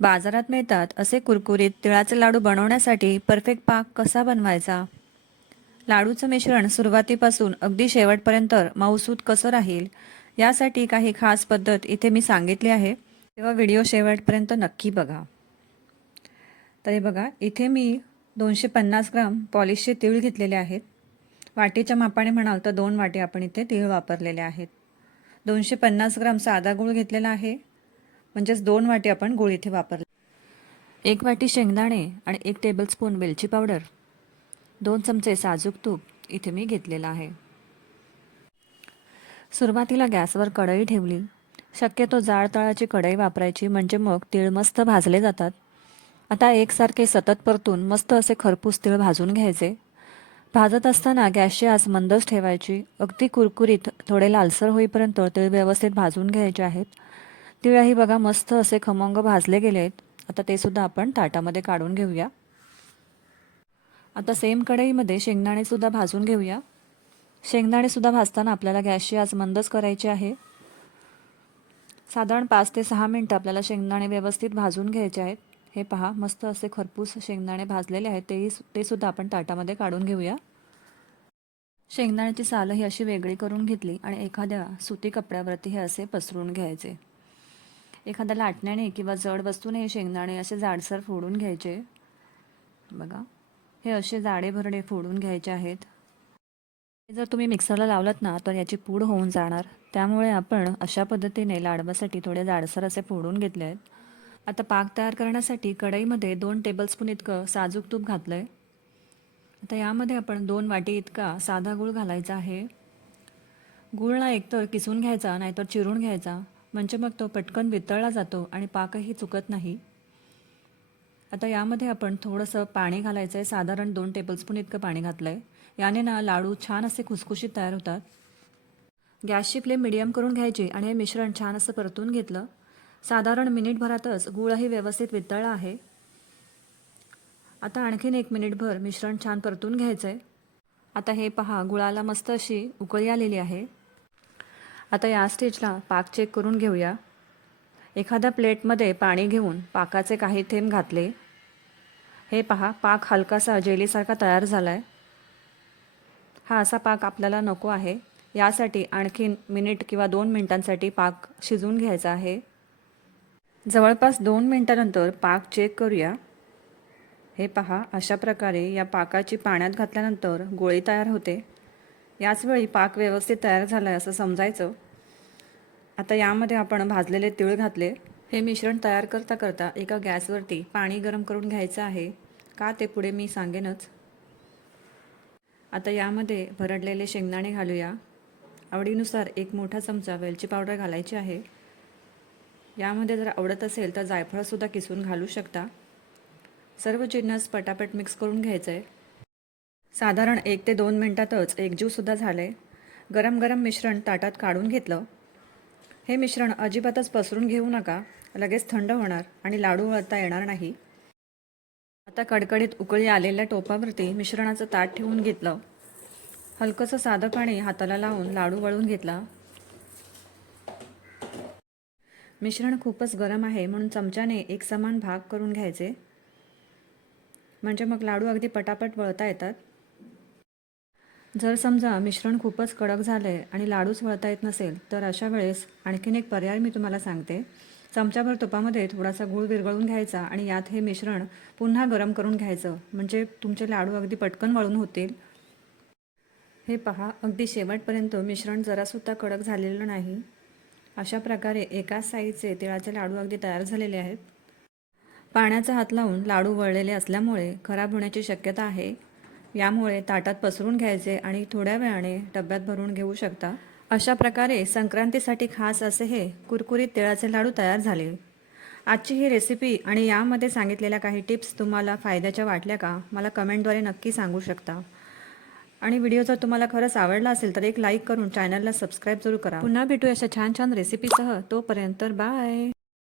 बाजारात मिळतात असे कुरकुरीत तिळाचे लाडू बनवण्यासाठी परफेक्ट पाक कसा बनवायचा? लाडूचं मिश्रण सुरुवातीपासून अगदी शेवटपर्यंत मऊसूत कसं राहील? यासाठी काही खास पद्धत इथे मी सांगितली आहे. तेव्हा व्हिडिओ शेवटपर्यंत नक्की बघा. तर हे बघा इथे मी दोनशे पन्नास ग्राम पॉलिशचे तीळ घेतलेले आहेत. वाटीच्या मापाने म्हणाल तर दोन वाटी आपण इथे तीळ वापरलेले आहेत. दोनशे पन्नास ग्राम साधा गूळ घेतलेला आहे. म्हणजेच दोन वाटी आपण गूळ इथे वापरले. एक वाटी शेंगदाणे आणि एक टेबलस्पून वेलची पावडर दोन चमचे साजूक तूप इथे मी घेतलेलं आहे. सुरुवातीला गॅसवर कढई ठेवली. शक्यतो जाड तळाची कढई वापरायची म्हणजे मग तीळ मस्त भाजले जातात. आता एकसारखे सतत परतून मस्त असे खरपूस तीळ भाजून घ्यायचे. भाजत असताना गॅसची आस मंदच ठेवायची. अगदी कुरकुरीत थोडे लालसर होईपर्यंत तीळ व्यवस्थित भाजून घ्यायचे आहेत. तिळाही बघा मस्त असे खमंग भाजले गेले आहेत. आता ते सुद्धा आपण ताटामध्ये काढून घेऊया. आता सेम कढईमध्ये शेंगदाणे सुद्धा भाजून घेऊया. शेंगदाणे सुद्धा भाजताना आपल्याला गॅसची आज मंदच करायची आहे. साधारण पाच ते सहा मिनटं आपल्याला शेंगदाणे व्यवस्थित भाजून घ्यायचे आहेत. हे पहा मस्त असे खरपूस शेंगदाणे भाजलेले आहेत. तेही ते सुद्धा आपण ताटामध्ये काढून घेऊया. शेंगदाण्याची साल ही अशी वेगळी करून घेतली आणि एखाद्या सुती कपड्यावरती हे असे पसरून घ्यायचे. एखाद्या लाटण्याने किंवा जड वस्तूने शेंगदाणे असे जाडसर फोडून घ्यायचे. बघा हे असे जाडे भरडे फोडून घ्यायचे आहेत. हे जर तुम्ही मिक्सरला लावलात ना तर याची पूड होऊन जाणार. त्यामुळे आपण अशा पद्धतीने लाडवासाठी थोडे जाडसर असे फोडून घेतले आहेत. आता पाक तयार करण्यासाठी कढईमध्ये दोन टेबलस्पून इतकं साजूक तूप घातलं आहे आता यामध्ये आपण दोन वाटी इतका साधा गूळ घालायचा आहे. गूळला एकतर किसून घ्यायचा नाहीतर चिरून घ्यायचा. म्हणजे मग तो पटकन वितळला जातो आणि पाकही चुकत नाही. आता यामध्ये आपण थोडंसं पाणी घालायचं आहे साधारण दोन टेबलस्पून इतकं पाणी घातलं आहे याने ना लाडू छान असे खुसखुशीत तयार होतात. गॅसची फ्लेम मिडियम करून घ्यायची आणि हे मिश्रण छान असं परतून घेतलं. साधारण मिनिटभरातच गुळही व्यवस्थित वितळला आहे. आता आणखीन एक मिनिटभर मिश्रण छान परतून घ्यायचं आहे आता हे पहा गुळाला मस्त अशी उकळी आलेली आहे. आता या स्टेजला पाक चेक करून घेऊया. एखाद्या प्लेटमध्ये पाणी घेऊन पाकाचे काही थेंब घातले. हे पहा पाक हलकासा जेलीसारखा तयार झाला आहे हा असा पाक आपल्याला नको आहे. यासाठी आणखीन मिनिट किंवा दोन मिनिटांसाठी पाक शिजवून घ्यायचा आहे. जवळपास दोन मिनिटानंतर पाक चेक करूया. हे पहा अशा प्रकारे या पाकाची पाण्यात घातल्यानंतर गोळी तयार होते. याचवेळी पाक व्यवस्थित तयार झाला आहे असं समजायचं. आता यामध्ये आपण भाजलेले तिळ घातले. हे मिश्रण तयार करता करता एका गॅसवरती पाणी गरम करून घ्यायचं आहे. का ते पुढे मी सांगेनच. आता यामध्ये भरडलेले शेंगदाणे घालूया. आवडीनुसार एक मोठा चमचा वेलची पावडर घालायची आहे. यामध्ये जर आवडत असेल तर जायफळसुद्धा किसून घालू शकता. सर्व जिन्नस पटापट मिक्स करून घ्यायचं आहे साधारण एक ते दोन मिनटातच एकजीवसुद्धा झालं आहे गरम गरम मिश्रण ताटात काढून घेतलं. हे मिश्रण अजिबातच पसरून घेऊ नका. लगेच थंड होणार आणि लाडू वळता येणार नाही. आता कडकडीत उकळी आलेल्या टोपावरती मिश्रणाचं ताट ठेवून घेतलं. हलकंसं साधं पाणी हाताला लावून लाडू वळून घेतला. मिश्रण खूपच गरम आहे म्हणून चमच्याने एक समान भाग करून घ्यायचे. म्हणजे मग लाडू अगदी पटापट वळता येतात. जर समजा मिश्रण खूपच कडक झालं आहे आणि लाडूच वळता येत नसेल तर अशा वेळेस आणखीन एक पर्याय मी तुम्हाला सांगते. चमच्याभर तुपामध्ये थोडासा गूळ विरघळून घ्यायचा आणि यात हे मिश्रण पुन्हा गरम करून घ्यायचं. म्हणजे तुमचे लाडू अगदी पटकन वळून होतील. हे पहा अगदी शेवटपर्यंत मिश्रण जरासुद्धा कडक झालेलं नाही. अशा प्रकारे एकाच साईजचे तिळाचे लाडू अगदी तयार झालेले आहेत. पाण्याचा हात लावून लाडू वळलेले असल्यामुळे खराब होण्याची शक्यता आहे. यामुळे ताटात पसरून घ्यायचे आणि थोड्या वेळाने डब्यात भरून घेऊ शकता. अशा प्रकारे संक्रांतीसाठी खास असे हे कुरकुरीत तिळाचे लाडू तयार झाले. आजची ही रेसिपी आणि यामध्ये सांगितलेल्या काही टिप्स तुम्हाला फायद्याच्या वाटल्या का मला कमेंटद्वारे नक्की सांगू शकता. आणि व्हिडिओ जर तुम्हाला खरंच आवडला असेल तर एक लाईक करून चॅनलला सबस्क्राईब जरूर करा. पुन्हा भेटू अशा छान छान रेसिपीसह तोपर्यंत बाय